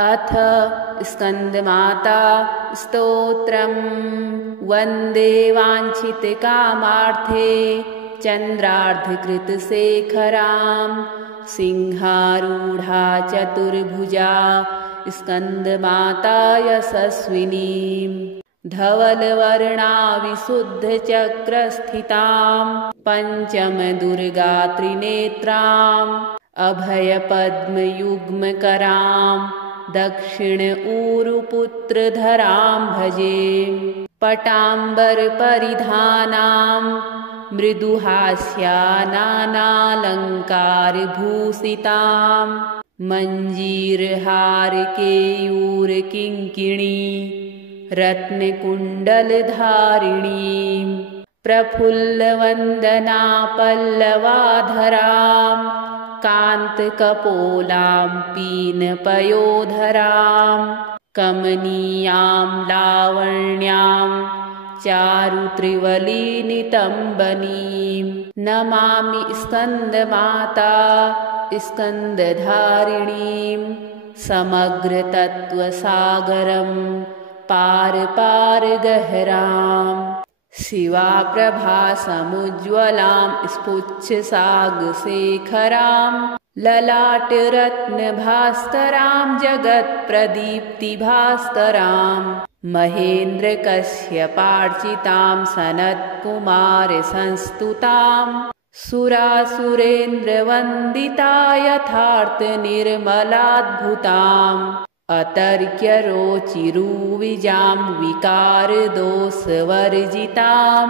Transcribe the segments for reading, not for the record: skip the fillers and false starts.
अथ स्कन्दमाता स्तोत्रम्। वन्दे वाञ्छितकामार्थे चन्द्रार्धकृतशेखरां सिंहारूढा चतुर्भुजा स्कन्दमाता यशस्विनीं। धवलवर्णा विशुद्धचक्रस्थितां पञ्चमदुर्गा त्रिनेत्राम् अभयपद्मयुग्मकरां दक्षिण ऊरुपुत्रधरां भजे। पटाम्बरपरिधानां मृदुहास्या नानालङ्कारभूषितां मञ्जीरहारकेयूरकिङ्किणी रत्नकुण्डलधारिणीं। प्रफुल्लवन्दना पल्लवाधरां कान्तकपोलां पीनपयोधरां कमनीयां लावण्यां चारुत्रिवलिनितम्बनीं। नमामि स्कन्दमाता स्कन्दधारिणीं समग्रतत्त्वसागरं पार पार गहरां। शिवाप्रभासमुज्ज्वलां स्फुच्छसागशेखरां ललाटरत्नभास्करां जगत्प्रदीप्तिभास्करां। महेन्द्रकश्यपार्चितां सनत्कुमारसंस्तुतां सुरासुरेन्द्रवन्दिता यथार्थनिर्मलाद्भुताम्। अतर्क्यरोचिरुविजां विकारदोषवर्जितां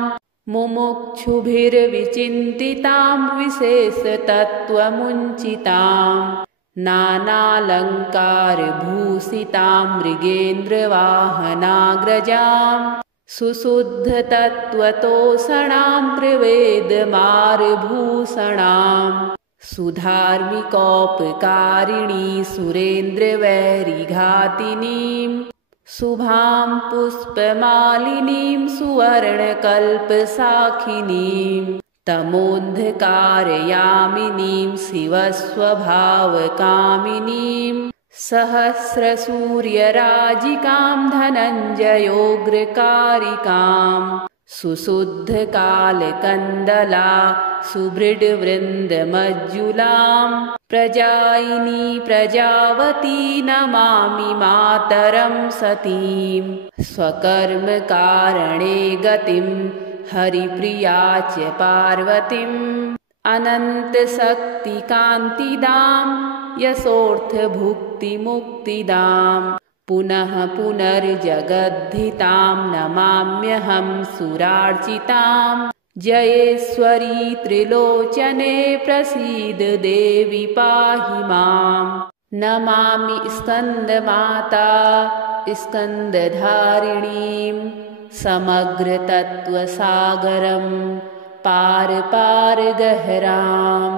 मुमुक्षुभिर्विचिन्तितां विशेषतत्त्वमुञ्चितां। नानालङ्कारभूषितां मृगेन्द्रवाहनाग्रजां सुशुद्धतत्त्वतोषणां त्रिवेदमार्भूषणां। सुधार्मिकोपकारिणी सुरेन्द्रवैरिघातिनीं शुभां पुष्पमालिनीं सुवर्णकल्पसाखिनीं। तमोन्धकारयामिनीं शिवस्वभावकामिनीं सहस्रसूर्यराजिकां धनञ्जयोग्रकारिकां। सुशुद्धकालकन्दला सुभृड्वृन्दमज्जुलां प्रजायिनी प्रजावती नमामि मातरं सतीं। स्वकर्मकारणे गतिं हरिप्रिया च पार्वतीम् अनन्तशक्तिकान्तिदां यशोऽर्थभुक्तिमुक्तिदां। पुनः पुनर्जगद्धितां नमाम्यहं सुरार्चितां। जयेश्वरी त्रिलोचने प्रसीद देवि पाहि माम्। नमामि स्कन्दमाता स्कन्दधारिणीं समग्रतत्त्वसागरं पार पार गहरां।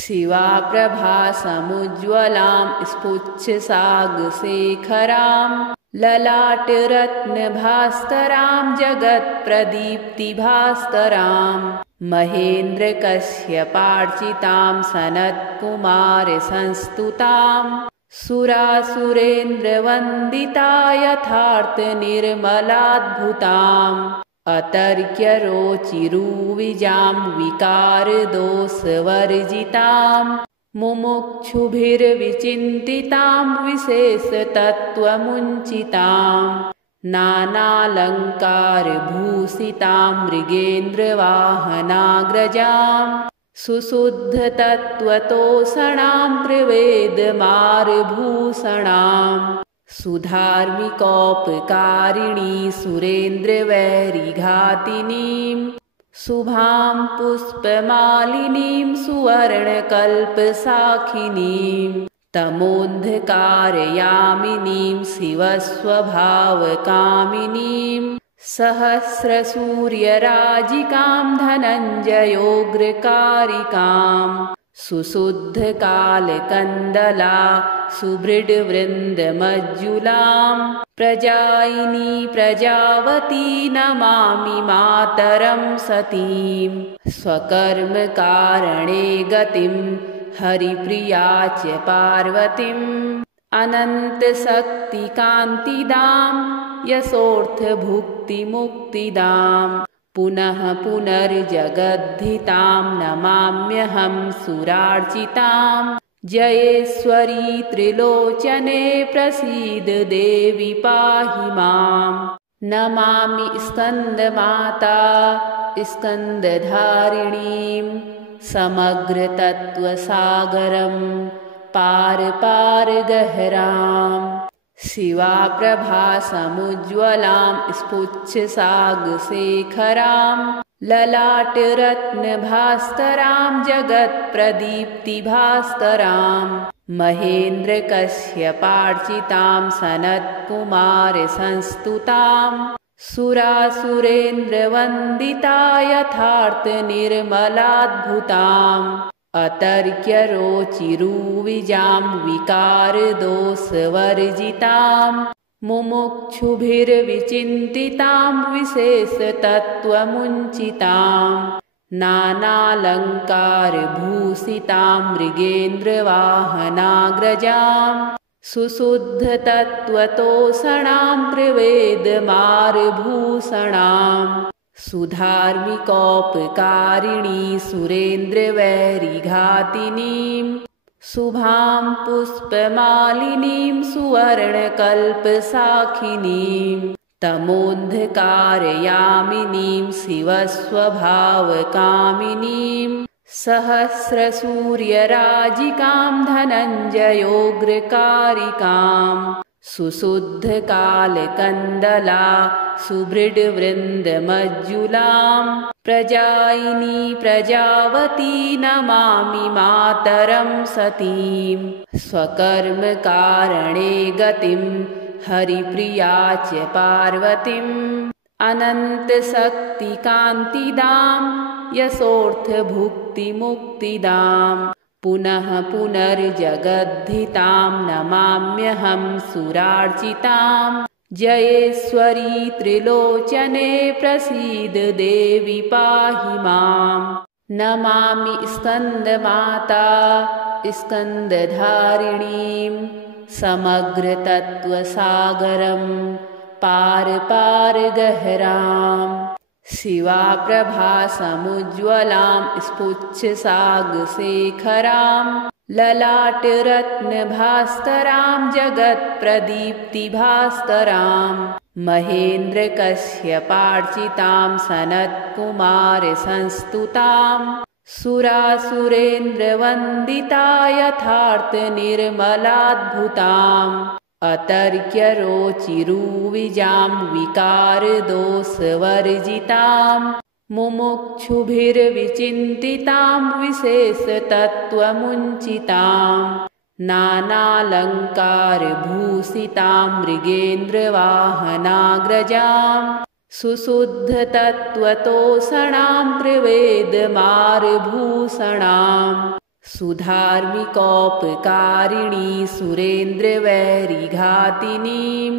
शिवाप्रभासमुज्ज्वलां स्फुच्छसागशेखरां ललाटरत्नभास्करां जगत्प्रदीप्तिभास्करां। महेन्द्रकश्यपार्चितां सनत्कुमारसंस्तुतां सुरासुरेन्द्रवन्दिता यथार्थनिर्मलाद्भुताम्। अतर्क्यरोचिरुविजां विकारदोषवर्जितां मुमुक्षुभिर्विचिन्तितां विशेषतत्त्वमुञ्चितां। नानालङ्कारभूषितां मृगेन्द्रवाहनाग्रजां सुशुद्धतत्त्वतोषणां त्रिवेदमार्भूषणां। सुधार्मिकोपकारिणी सुरेन्द्रवैरिघातिनीं शुभां पुष्पमालिनीं सुवर्णकल्पसाखिनीं। तमोन्धकारयामिनीं शिवस्वभावकामिनीं सहस्रसूर्यराजिकां धनञ्जयोग्रकारिकां। सुशुद्धकालकन्दला सुभृड्वृन्दमज्जुलां प्रजायिनी प्रजावती नमामि मातरं सतीं। स्वकर्मकारणे गतिं हरिप्रिया च पार्वतीम् अनन्तशक्तिकान्तिदां यशोऽर्थभुक्तिमुक्तिदां पुनः पुनर्जगद्धितां नमाम्यहं सुरार्चितां जयेश्वरी त्रिलोचने प्रसीद देवि पाहि माम्। नमामि स्कन्दमाता स्कन्दधारिणीं समग्रतत्त्वसागरं पार पार गहरां शिवाप्रभासमुज्ज्वलां स्फुच्छसागशेखरां ललाटरत्नभास्करां जगत्प्रदीप्तिभास्करां महेन्द्रकश्यपार्चितां सनत्कुमारसंस्तुतां सुरासुरेन्द्रवन्दिता यथार्थनिर्मलाद्भुताम् अतर्क्यरोचिरुविजां विकारदोषवर्जितां मुमुक्षुभिर्विचिन्तितां विशेषतत्त्वमुञ्चितां नानालङ्कारभूषितां मृगेन्द्रवाहनाग्रजां सुशुद्धतत्त्वतोषणां त्रिवेदमार्भूषणां सुधार्मिकोपकारिणी सुरेन्द्रवैरिघातिनीं शुभां पुष्पमालिनीं सुवर्णकल्पसाखिनीं तमोन्धकारयामिनीं शिवस्वभावकामिनीं सहस्रसूर्यराजिकां धनञ्जयोग्रकारिकां सुशुद्धकालकन्दला सुभृड्वृन्दमज्जुलां प्रजायिनी प्रजावती नमामि मातरं सतीं स्वकर्मकारणे गतिं हरिप्रिया च पार्वतीम् अनन्तशक्तिकान्तिदां यशोऽर्थभुक्तिमुक्तिदां पुनः पुनर्जगद्धितां नमाम्यहं सुरार्चितां जयेश्वरी त्रिलोचने प्रसीद देवि पाहि माम्। नमामि स्कन्दमाता स्कन्दधारिणीं समग्रतत्त्वसागरं पार पार गहरां शिवाप्रभासमुज्ज्वलां स्फुच्छसागशेखरां ललाटरत्नभास्करां जगत्प्रदीप्तिभास्करां महेन्द्रकश्यपार्चितां सनत्कुमारसंस्तुतां सुरासुरेन्द्रवन्दिता यथार्थनिर्मलाद्भुताम् अतर्क्यरोचिरुविजां विकारदोषवर्जितां मुमुक्षुभिर्विचिन्तितां विशेषतत्त्वमुञ्चितां नानालङ्कारभूषितां मृगेन्द्रवाहनाग्रजां सुशुद्धतत्त्वतोषणां त्रिवेदमार्भूषणां सुधार्मिकोपकारिणी सुरेन्द्रवैरिघातिनीं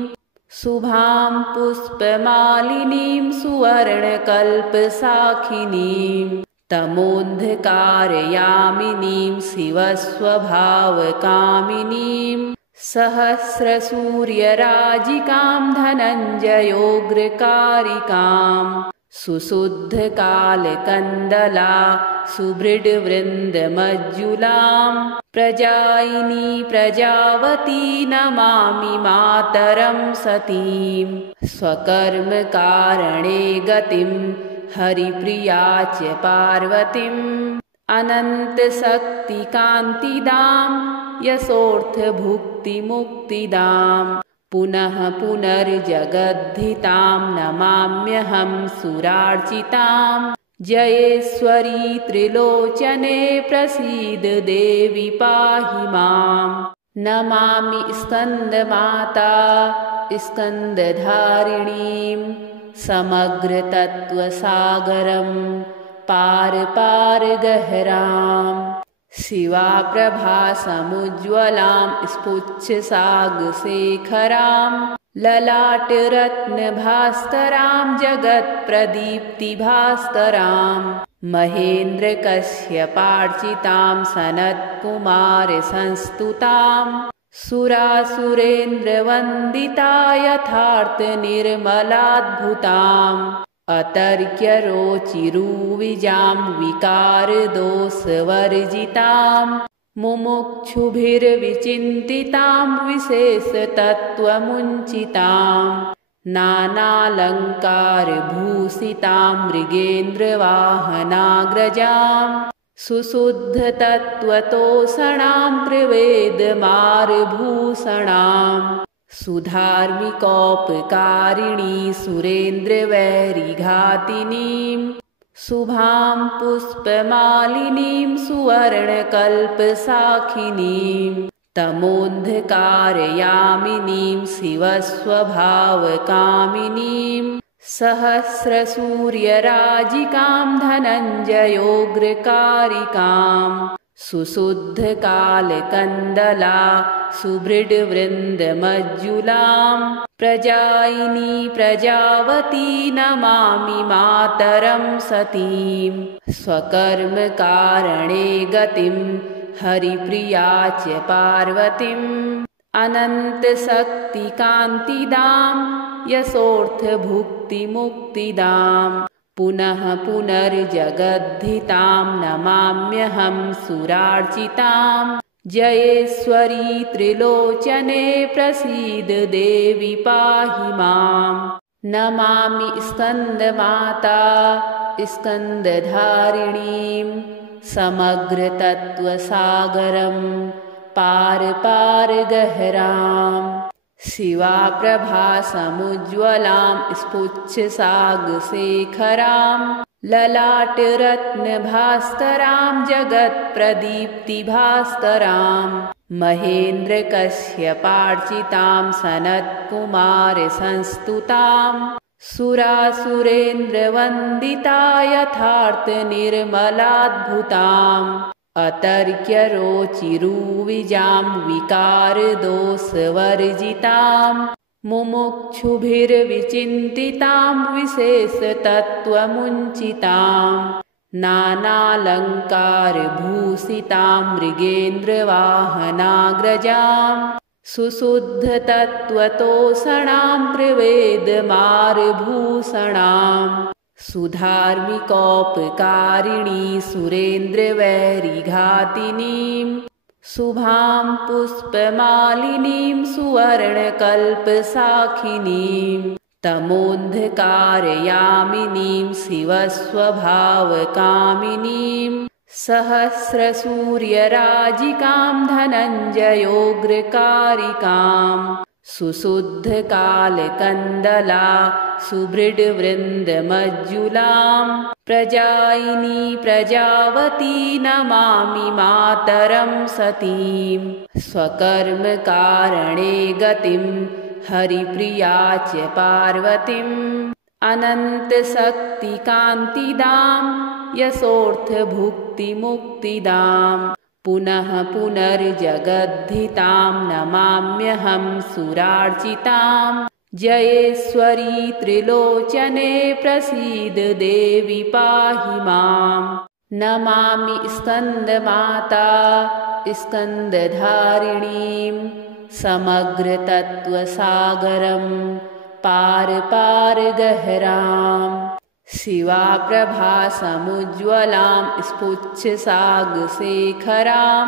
शुभां पुष्पमालिनीं सुवर्णकल्पसाखिनीं तमोन्धकारयामिनीं शिवस्वभावकामिनीं सहस्रसूर्यराजिकां धनञ्जयोग्रकारिकां सुशुद्धकालकन्दला सुभृड्वृन्दमज्जुलां प्रजायिनी प्रजावती नमामि मातरं सतीं स्वकर्मकारणे गतिं हरिप्रिया च पार्वतीम् अनन्तशक्तिकान्तिदां यशोऽर्थभुक्तिमुक्तिदां पुनः पुनर्जगद्धितां नमाम्यहं सुरार्चितां जयेश्वरी त्रिलोचने प्रसीद देवि पाहि माम्। नमामि स्कन्दमाता स्कन्दधारिणीं समग्रतत्त्वसागरं पार पार गहरां शिवाप्रभासमुज्ज्वलां स्फुच्छसागशेखरां ललाटरत्नभास्करां जगत्प्रदीप्तिभास्करां महेन्द्रकश्यपार्चितां सनत्कुमारसंस्तुतां सुरासुरेन्द्रवन्दिता यथार्थनिर्मलाद्भुताम् अतर्क्यरोचिरुविजां विकारदोषवर्जिताम् मुमुक्षुभिर्विचिन्तितां विशेषतत्त्वमुञ्चिताम् नानालङ्कारभूषितां मृगेन्द्रवाहनाग्रजाम् सुशुद्धतत्त्वतोषणां त्रिवेदमार्भूषणाम् सुधार्मिकोपकारिणी सुरेन्द्रवैरिघातिनीं शुभां पुष्पमालिनीं सुवर्णकल्पसाखिनीं तमोन्धकारयामिनीं शिवस्वभावकामिनीं सहस्रसूर्यराजिकां धनञ्जयोग्रकारिकां सुशुद्धकालकन्दला सुभृड्वृन्दमज्जुलां प्रजायिनी प्रजावती नमामि मातरं सतीं स्वकर्मकारणे गतिं हरिप्रिया च पार्वतीम् अनन्तशक्तिकान्तिदां यशोऽर्थभुक्तिमुक्तिदां पुनः पुनर्जगद्धितां नमाम्यहं सुरार्चितां जयेश्वरी त्रिलोचने प्रसीद देवी पाहि माम् नमामि स्कन्दमाता स्कन्दधारिणीं समग्रतत्त्वसागरं पार गहराम् शिवाप्रभासमुज्ज्वलां स्फुच्छसागशेखरां ललाटरत्नभास्करां जगत्प्रदीप्तिभास्करां महेन्द्रकश्यपार्चितां सनत्कुमारसंस्तुतां सुरासुरेन्द्रवन्दिता यथार्थनिर्मलाद्भुताम् अतर्क्यरोचिरुविजां विकारदोषवर्जितां मुमुक्षुभिर्विचिन्तितां विशेषतत्त्वमुञ्चितां नानालङ्कारभूषितां मृगेन्द्रवाहनाग्रजां सुशुद्धतत्त्वतोषणां त्रिवेदमार्भूषणाम् सुधार्मिकोपकारिणी सुरेन्द्रवैरिघातिनीं शुभां पुष्पमालिनीं सुवर्णकल्पसाखिनीं तमोन्धकारयामिनीं शिवस्वभावकामिनीं सहस्रसूर्यराजिकां धनञ्जयोग्रकारिकां सुशुद्धकालकन्दला सुभृड्वृन्दमज्जुलां प्रजायिनी प्रजावती नमामि मातरं सतीं स्वकर्मकारणे गतिं हरिप्रिया च पार्वतीम् अनन्तशक्तिकान्तिदां यशोऽर्थभुक्तिमुक्तिदां पुनः पुनर्जगद्धितां नमाम्यहं सुरार्चितां जयेश्वरी त्रिलोचने प्रसीद देवी पाहि माम् नमामि स्कन्दमाता स्कन्दधारिणीं समग्रतत्त्वसागरं पार गहराम् शिवाप्रभासमुज्ज्वलां स्फुच्छसागशेखरां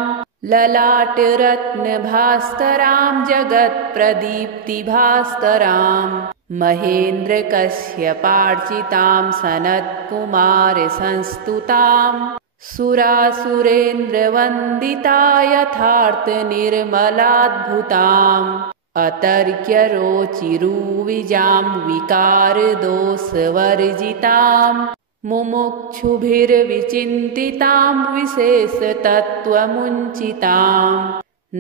ललाटरत्नभास्करां जगत्प्रदीप्तिभास्करां महेन्द्रकश्यपार्चितां सनत्कुमारसंस्तुतां सुरासुरेन्द्रवन्दिता यथार्थनिर्मलाद्भुताम् अतर्क्यरोचिरुविजां विकारदोषवर्जितां मुमुक्षुभिर्विचिन्तितां विशेषतत्त्वमुञ्चितां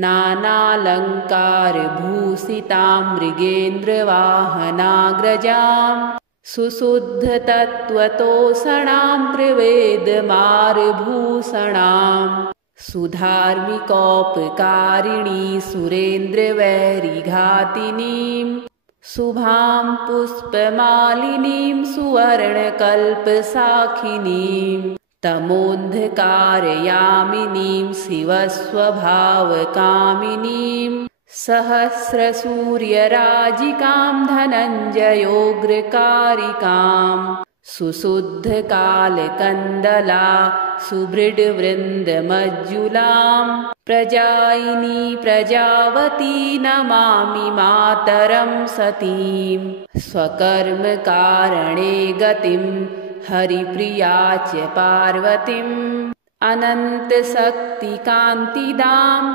नानालङ्कारभूषितां मृगेन्द्रवाहनाग्रजां सुशुद्धतत्त्वतोषणां त्रिवेदमार्भूषणाम् सुधार्मिकोपकारिणी सुरेन्द्रवैरिघातिनीं शुभां पुष्पमालिनीं सुवर्णकल्पसाखिनीं तमोन्धकारयामिनीं शिवस्वभावकामिनीं सहस्रसूर्यराजिकां धनञ्जयोग्रकारिकां सुशुद्धकालकन्दला सुभृड्वृन्दमज्जुलां प्रजायिनी प्रजावती नमामि मातरं सतीं स्वकर्मकारणे गतिं हरिप्रिया च पार्वतीम् अनन्तशक्तिकान्तिदां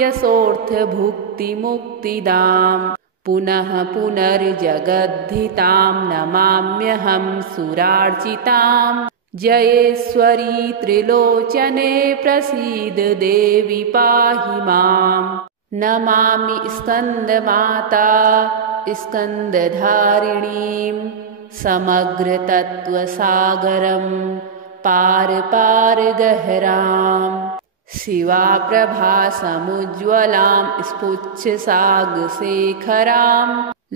यशोऽर्थभुक्तिमुक्तिदां पुनः पुनर्जगद्धितां नमाम्यहं सुरार्चितां जयेश्वरी त्रिलोचने प्रसीद देवी पाहि माम् नमामि स्कन्दमाता स्कन्दधारिणीं समग्रतत्त्वसागरं पार पार गहरां शिवाप्रभासमुज्ज्वलां स्फुच्छसागशेखरां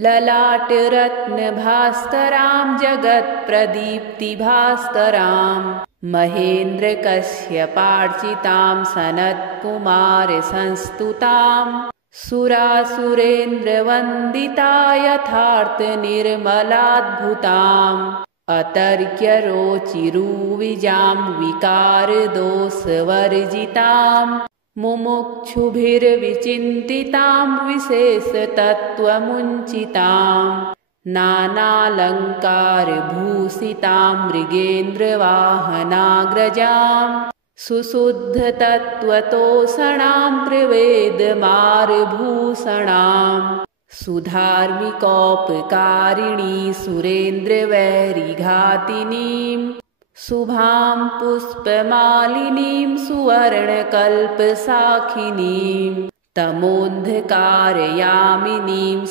ललाटरत्नभास्करां जगत्प्रदीप्तिभास्करां महेन्द्रकश्यपार्चितां सनत्कुमारसंस्तुतां सुरासुरेन्द्रवन्दिता यथार्थनिर्मलाद्भुताम् अतर्क्यरोचिरुविजां विकारदोषवर्जितां मुमुक्षुभिर्विचिन्तितां विशेषतत्त्वमुञ्चितां नानालङ्कारभूषितां मृगेन्द्रवाहनाग्रजां सुशुद्धतत्त्वतोषणां त्रिवेदमार्भूषणां सुधार्मिकोपकारिणी सुरेन्द्रवैरिघातिनीं शुभां पुष्पमालिनीं सुवर्णकल्पसाखिनीं तमोन्धकारयामिनीं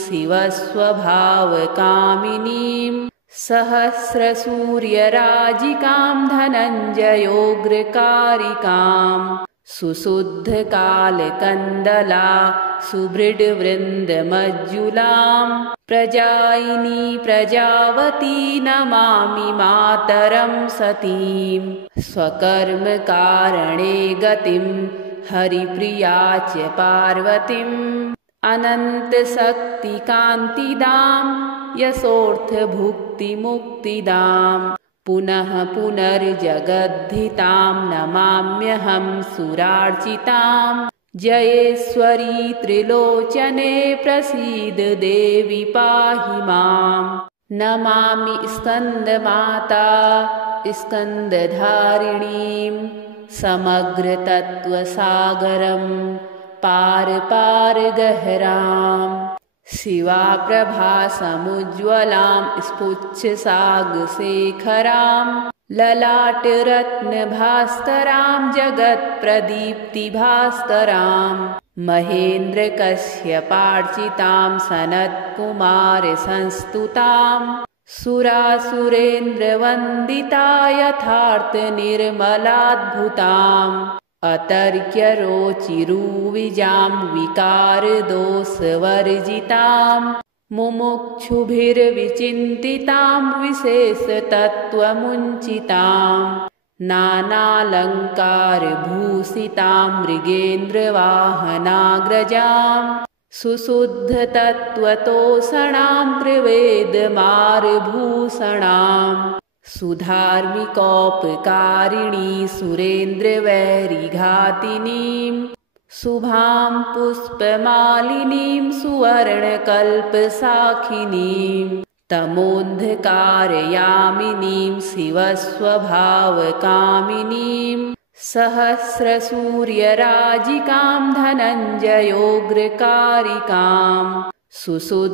शिवस्वभावकामिनीं सहस्रसूर्यराजिकां धनञ्जयोग्रकारिकां सुशुद्धकालकन्दला सुभृड्वृन्दमज्जुलां प्रजायिनी प्रजावती नमामि मातरं सतीं स्वकर्मकारणे गतिं हरिप्रिया च पार्वतीम् अनन्तशक्तिकान्तिदां यशोऽर्थभुक्तिमुक्तिदां पुनः पुनर्जगद्धितां नमाम्यहं सुरार्चितां जयेश्वरी त्रिलोचने प्रसीद देवी पाहि माम् नमामि स्कन्दमाता स्कन्दधारिणीं समग्रतत्त्वसागरं पार पार गहरां शिवाप्रभासमुज्ज्वलां स्फुच्छसागशेखरां ललाटरत्नभास्करां जगत्प्रदीप्तिभास्करां महेन्द्रकश्यपार्चितां सनत्कुमारसंस्तुतां सुरासुरेन्द्रवन्दिता यथार्थनिर्मलाद्भुताम् अतर्क्यरोचिरुविजां विकारदोषवर्जितां मुमुक्षुभिर्विचिन्तितां विशेषतत्त्वमुञ्चितां नानालङ्कारभूषितां मृगेन्द्रवाहनाग्रजां सुशुद्धतत्त्वतोषणां त्रिवेदमार्भूषणां सुधार्मिकोपकारिणी सुरेन्द्रवैरिघातिनीं शुभां पुष्पमालिनीं सुवर्णकल्पसाखिनीं तमोन्धकारयामिनीं शिवस्वभावकामिनीं सहस्रसूर्यराजिकां धनञ्जयोग्रकारिकां सुशुद्धकालकन्दला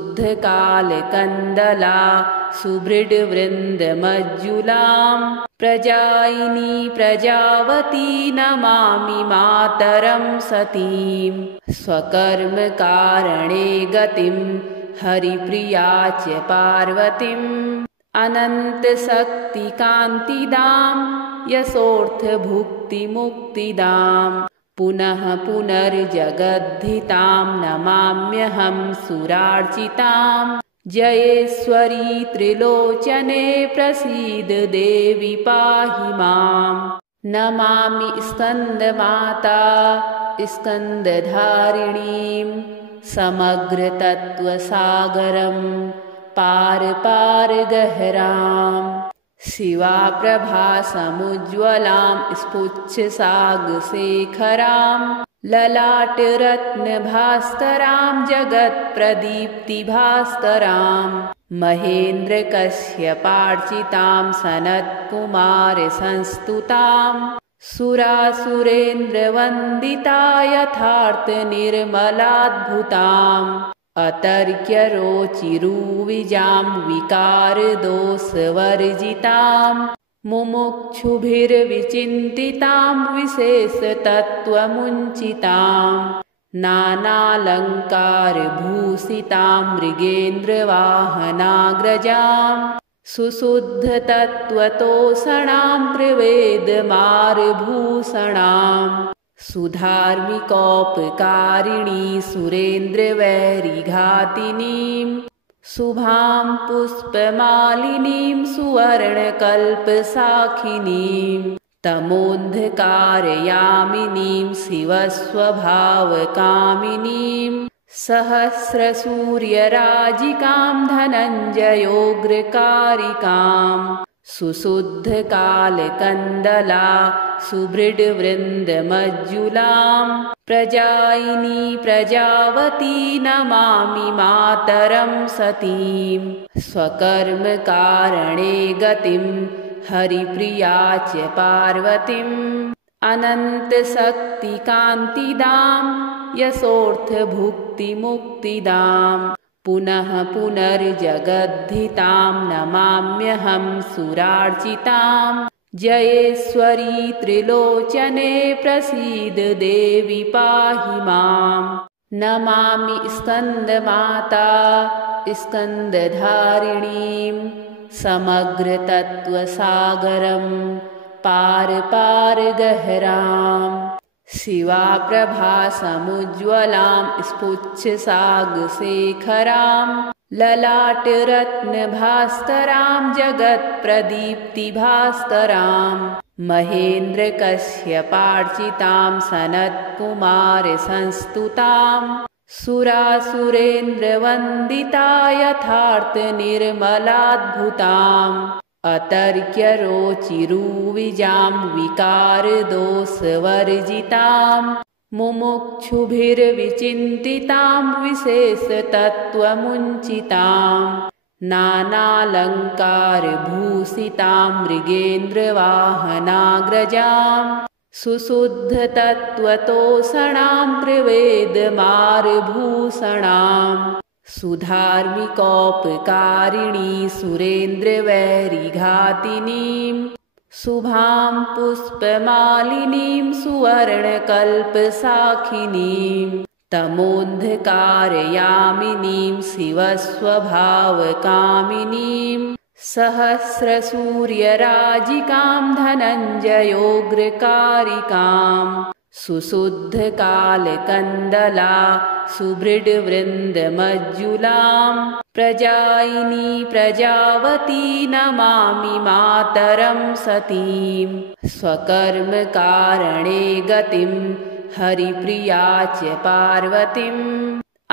सुभृड्वृन्दमज्जुलां प्रजायिनी प्रजावती नमामि मातरं सतीं स्वकर्मकारणे गतिं हरिप्रिया च पार्वतीम् अनन्तशक्तिकान्तिदां यशोऽर्थभुक्तिमुक्तिदां पुनः पुनर्जगद्धितां नमाम्यहं सुरार्चितां जयेश्वरी त्रिलोचने प्रसीद देवी पाहि माम् नमामि स्कन्दमाता स्कन्दधारिणीं समग्रतत्त्वसागरं पार पार गहरां शिवाप्रभा समुज्ज्वलां स्फुच्छसागशेखरां ललाटरत्नभास्करां जगत्प्रदीप्तिभास्करां महेन्द्रकश्यपार्चितां सनत्कुमारसंस्तुतां सुरासुरेन्द्रवन्दिता यथार्थनिर्मलाद्भुताम् अतर्क्यरोचिरुविजां विकारदोषवर्जितां मुमुक्षुभिर्विचिन्तितां विशेषतत्त्वमुञ्चितां नानालङ्कारभूषितां मृगेन्द्रवाहनाग्रजां सुशुद्धतत्त्वतोषणां त्रिवेदमार्भूषणां सुधार्मिकोपकारिणी सुरेन्द्रवैरिघातिनीं शुभां पुष्पमालिनीं सुवर्णकल्पसाखिनीं तमोन्धकारयामिनीं शिवस्वभावकामिनीं सहस्रसूर्यराजिकां धनञ्जयोग्रकारिकां सुशुद्धकालकन्दला सुभृड्वृन्दमज्जुलां प्रजायिनी प्रजावती नमामि मातरं सतीं स्वकर्मकारणे गतिं हरिप्रिया च पार्वतीम् अनन्तशक्तिकान्तिदां यशोऽर्थभुक्तिमुक्तिदां पुनः पुनर्जगद्धितां नमाम्यहं सुरार्चितां जयेश्वरी त्रिलोचने प्रसीद देवि पाहि माम् नमामि स्कन्दमाता स्कन्दधारिणीं समग्रतत्त्वसागरं पार पार गहरां शिवाप्रभा समुज्ज्वलां स्फुच्छसागशेखरां ललाटरत्नभास्करां जगत्प्रदीप्तिभास्करां महेन्द्रकश्यपार्चितां सनत्कुमारसंस्तुतां सुरासुरेन्द्रवन्दिता यथार्थनिर्मलाद्भुताम् अतर्क्यरोचिरुविजां विकारदोषवर्जितां मुमुक्षुभिर्विचिन्तितां विशेषतत्त्वमुञ्चितां नानालङ्कारभूषितां मृगेन्द्रवाहनाग्रजां सुशुद्धतत्त्वतोषणां त्रिवेदमार्भूषणां सुधार्मिकोपकारिणी सुरेन्द्रवैरिघातिनीं शुभां पुष्पमालिनीं सुवर्णकल्पसाखिनीं तमोन्धकारयामिनीं शिवस्वभावकामिनीं सहस्रसूर्यराजिकां धनञ्जयोग्रकारिकां सुशुद्धकालकन्दला सुभृड्वृन्दमज्जुलां प्रजायिनी प्रजावती नमामि मातरं सतीं स्वकर्मकारणे गतिं हरिप्रिया च पार्वतीम्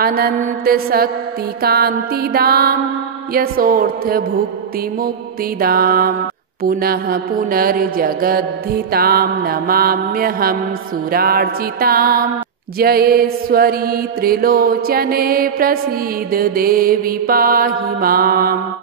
अनन्तशक्तिकान्तिदां यशोऽर्थभुक्तिमुक्तिदां पुनः पुनर्जगद्धितां नमाम्यहं सुरार्चितां जयेश्वरी त्रिलोचने प्रसीद देवि पाहि माम्।